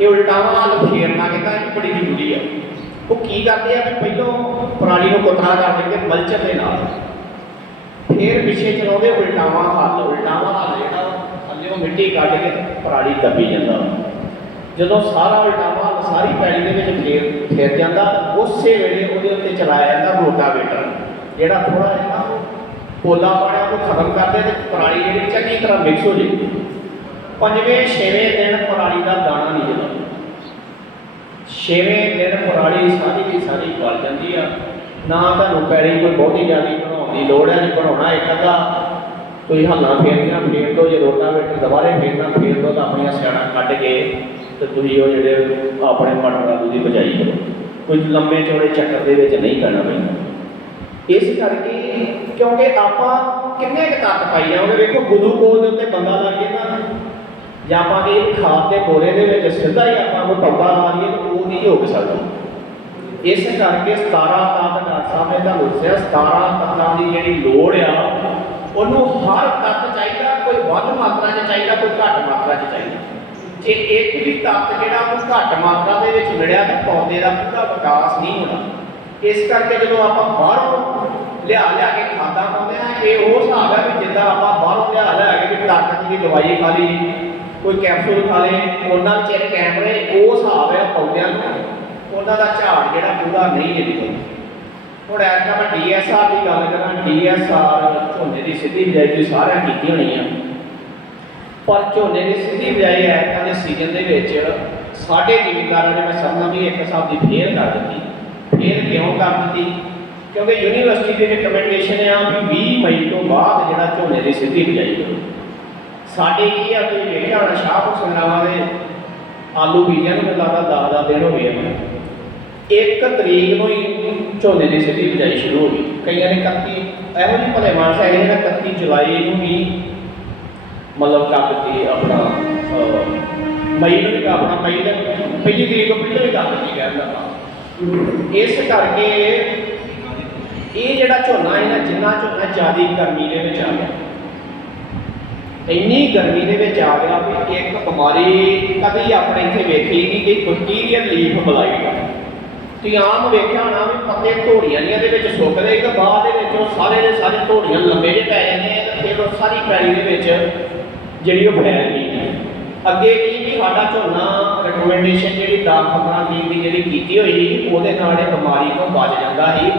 ਇਹ ਉਲਟਾਵਾਂ ਹੱਲ ਫੇਰਨਾ ਕਹਿੰਦਾ ਇਹ ਬੜੀ ਜ਼ਰੂਰੀ ਆ। ਉਹ ਕੀ ਕਰਦੇ ਆ ਵੀ ਪਹਿਲੋਂ ਪਰਾਲੀ ਨੂੰ ਕੁਤਰਾ ਕਰ ਦਿੰਦੇ ਮਲਚਰ ਦੇ ਨਾਲ। ਫਿਰ ਪਿੱਛੇ ਚਲਾਉਂਦੇ ਉਲਟਾਵਾਂ ਹੱਲ ਉਲਟਾਵਾਂ ਹੱਲ ਜਿਹੜਾ ਥੱਲੇੋਂ ਮਿੱਟੀ ਕੱਢ ਕੇ ਪਰਾਲੀ ਦੱਬੀ ਜਾਂਦਾ। ਜਦੋਂ ਸਾਰਾ ਉਲਟਾਵਾਂ ਹੱਲ ਸਾਰੀ ਪੈਲੀ ਦੇ ਵਿੱਚ ਫੇਰ ਫੇਰ ਜਾਂਦਾ, ਉਸੇ ਵੇਲੇ ਉਹਦੇ ਉੱਤੇ ਚਲਾਇਆ ਜਾਂਦਾ ਰੋਟਾਵੇਟਰ, ਜਿਹੜਾ ਥੋੜਾ ਜਿਹਾ ਪੋਲਾ ਪਾਣਿਆ ਨੂੰ ਖਤਮ ਕਰਦੇ ਤੇ ਪਰਾਲੀ ਜਿਹੜੀ ਚੰਗੀ ਤਰ੍ਹਾਂ ਮਿਕਸ ਹੋ ਜੇ। ਪੰਜਵੇਂ, ਛੇਵੇਂ ਦਿਨ ਪਰਾਲੀ ਦਾ ਦਾਣਾ ਨਹੀਂ ਜਲਦਾ। ਛੇਵੇਂ ਦਿਨ ਪਰਾਲੀ ਸਾਰੀ ਦੀ ਸਾਰੀ ਗਲ ਜਾਂਦੀ ਆ। ਨਾ ਤੁਹਾਨੂੰ ਪੈਰੀ ਕੋਈ ਬਹੁਤੀ ਜ਼ਿਆਦਾ ਬਣਾਉਣ ਦੀ ਲੋੜ ਹੈ, ਜੇ ਬਣਾਉਣਾ ਇੱਕ ਅੱਧਾ, ਕੋਈ ਹੱਲਾਂ ਫੇਰਨੀਆਂ ਫੇਰ ਦੋ, ਜੇ ਰੋਟਾ ਵੇਟ ਦੁਬਾਰੇ ਫੇਰਨਾ ਫੇਰ ਦੋ ਤਾਂ ਆਪਣੀਆਂ ਸਿਆਣਾ ਕੱਢ ਕੇ ਤੇ ਤੁਸੀਂ ਉਹ ਜਿਹੜੇ ਆਪਣੇ ਮਟਰ ਆਲੂ ਦੀ ਬਜਾਈ ਕਰੋ। ਕੋਈ ਲੰਮੇ ਚੌੜੇ ਚੱਕਰ ਦੇ ਵਿੱਚ ਨਹੀਂ ਪੈਣਾ ਪੈਂਦਾ। ਇਸ ਕਰਕੇ ਕਿਉਂਕਿ ਆਪਾਂ ਕਿੰਨੇ ਕੁ ਤੱਤ ਪਾਈ ਜਾਓਗੇ ਵੇਖੋ ਗਲੂਕੋਜ਼ ਦੇ ਉੱਤੇ ਬੰਦਾ ਲੱਗ ਜੇ ਨਾ ਜਾਂ ਆਪਾਂ ਇਹ ਖਾਦ ਦੇ ਬੋਰੇ ਦੇ ਵਿੱਚ ਸਿੱਧਾ ਹੀ ਆਪਾਂ ਨੂੰ ਟੱਬਾ ਲਾ ਲਈਏ ਤਾਂ ਉਹ ਨਹੀਂ ਹੋ ਸਕਦਾ। ਇਸ ਕਰਕੇ 17 ਤੱਤ ਡਾਕਟਰ ਸਾਹਿਬ ਨੇ ਤੁਹਾਨੂੰ ਦੱਸਿਆ 17 ਤੱਤਾਂ ਦੀ ਜਿਹੜੀ ਲੋੜ ਆ, ਉਹਨੂੰ ਹਰ ਤੱਤ ਚਾਹੀਦਾ, ਕੋਈ ਵੱਧ ਮਾਤਰਾ 'ਚ ਚਾਹੀਦਾ, ਕੋਈ ਘੱਟ ਮਾਤਰਾ 'ਚ ਚਾਹੀਦਾ। ਜੇ ਇੱਕ ਵੀ ਤੱਤ ਜਿਹੜਾ ਉਹ ਘੱਟ ਮਾਤਰਾ ਦੇ ਵਿੱਚ ਮਿਲਿਆ ਤਾਂ ਪੌਦੇ ਦਾ ਪੂਰਾ ਵਿਕਾਸ ਨਹੀਂ ਹੋਣਾ। ਇਸ ਕਰਕੇ ਜਦੋਂ ਆਪਾਂ ਬਾਹਰੋਂ ਲਿਆ ਲਿਆ ਕੇ ਖਾਦਾਂ ਪਾਉਂਦੇ ਆ ਇਹ ਉਹ ਹਿਸਾਬ ਹੈ ਵੀ ਜਿੱਦਾਂ ਆਪਾਂ ਬਾਹਰੋਂ ਲਿਆ ਲਿਆ ਕੇ ਵੀ ਤਾਕਤ ਦੀ ਦਵਾਈ ਖਾ ਲਈ ਕੋਈ ਕੈਪਸੂਲ ਖਾ ਲੇ ਉਹਨਾਂ ਵਿੱਚ ਕੈਮਰੇ ਉਹ ਹਿਸਾਬ ਹੈ ਪੌਦਿਆਂ ਨੂੰ ਉਹਨਾਂ ਦਾ ਝਾੜ ਜਿਹੜਾ ਪੂਰਾ ਨਹੀਂ ਨਿਕਲਦਾ ਹੁਣ ਐਸਾ ਮੈਂ ਡੀਐਸਆਰ ਦੀ ਗੱਲ ਕਰਾਂ ਡੀਐਸਆਰ ਝੋਨੇ ਦੀ ਸਿੱਧੀ ਬਿਜਾਈ ਤੁਸੀਂ ਸਾਰਿਆਂ ਕੀਤੀ ਹੋਣੀ ਆ। ਪਰ ਝੋਨੇ ਦੀ ਸਿੱਧੀ ਬਿਜਾਈ ਐਰਕਾਂ ਦੇ ਸੀਜ਼ਨ ਦੇ ਵਿੱਚ ਸਾਡੇ ਜ਼ਿਮੀਂਦਾਰਾਂ ਨੇ ਮੈਂ ਸਮਝਦਾ ਵੀ ਇੱਕ ਹਿਸਾਬ ਦੀ ਫੇਰ ਕਰ ਦਿੱਤੀ। ਫੇਰ ਕਿਉਂ ਕਰ ਦਿੱਤੀ? ਕਿਉਂਕਿ ਯੂਨੀਵਰਸਿਟੀ ਦੀ ਰਿਕਮੈਂਡੇਸ਼ਨ ਆ ਵੀ 20 ਮਈ ਤੋਂ ਬਾਅਦ ਜਿਹੜਾ ਝੋਨੇ ਦੀ ਸਿੱਧੀ ਬਿਜਾਈ ਕਰੋ। ਸਾਡੇ ਕੀ ਆ, ਤੁਸੀਂ ਵੇਖਿਆ ਹੋਣਾ ਸ਼ਾਹਪੁਰ ਸੰਗਰਾਵਾਂ ਦੇ ਆਲੂ ਬੀਜਾਂ ਨੂੰ ਮੈਨੂੰ ਲੱਗਦਾ 10 10 ਦਿਨ ਹੋ ਗਏ ਇੱਕ ਤਰੀਕ ਨੂੰ ਹੀ ਝੋਨੇ ਦੀ ਸਿੱਧੀ ਬਿਜਾਈ ਸ਼ੁਰੂ ਹੋ ਗਈ। ਕਈਆਂ ਨੇ 31 ਇਹੋ ਜਿਹੇ ਭਲੇ ਮਾਨਸ ਹੈਗੇ ਨੇ 31 ਜੁਲਾਈ ਨੂੰ ਵੀ ਮਤਲਬ ਕਰ ਦਿੱਤੀ ਆਪਣਾ ਮਈ ਨੂੰ ਵੀ ਆਪਣਾ ਮਈ ਦੇ, ਪਹਿਲੀ ਤਰੀਕ ਤੋਂ ਪਹਿਲਾਂ ਵੀ ਕਰ ਦਿੱਤੀ ਕਹਿੰਦਾ ਇਸ ਕਰਕੇ ਇਹ ਜਿਹੜਾ ਝੋਨਾ ਹੈ ਨਾ, ਜਿੰਨਾ ਝੋਨਾ ਜ਼ਿਆਦਾ ਗਰਮੀ ਦੇ ਵਿੱਚ ਆ ਗਿਆ। ਇੰਨੀ ਗਰਮੀ ਦੇ ਵਿੱਚ ਆ ਗਿਆ ਵੀ ਇੱਕ ਬਿਮਾਰੀ ਕਦੀ ਆਪਣੇ ਇੱਥੇ ਵੇਖੀ ਨਹੀਂ ਕਿ ਬੈਕਟੀਰੀਅਲ ਲੀਫ ਬਲਾਈਟ ਆ ਆਮ ਵੇਖਿਆ ਹੋਣਾ ਵੀ ਪੱਤੇ ਢੋੜੀਆਂ ਦੀਆਂ ਦੇ ਵਿੱਚ ਸੁੱਕਦੇ, ਇੱਕ ਬਾਅਦ ਦੇ ਵਿੱਚ ਉਹ ਸਾਰੇ ਦੇ ਸਾਰੇ ਢੋੜੀਆਂ ਲੰਬੇ ਜਿਹੇ ਪੈ ਜਾਂਦੇ ਆ ਤੇ ਫਿਰ ਉਹ ਸਾਰੀ ਪੈਲੀ ਦੇ ਵਿੱਚ ਜਿਹੜੀ ਉਹ ਫੈਲ ਗਈ ਅੱਗੇ ਕੀ ਵੀ ਸਾਡਾ ਝੋਨਾ ਰეკਮੈਂਡੇਸ਼ਨ ਜਿਹੜੀ 10 15 ਦੀ ਜਿਹੜੀ ਕੀਤੀ ਹੋਈ ਉਹਦੇ ਨਾਲ ਇਹ ਬਿਮਾਰੀ ਤੋਂ ਬਚ ਜਾਂਦਾ ਸੀ।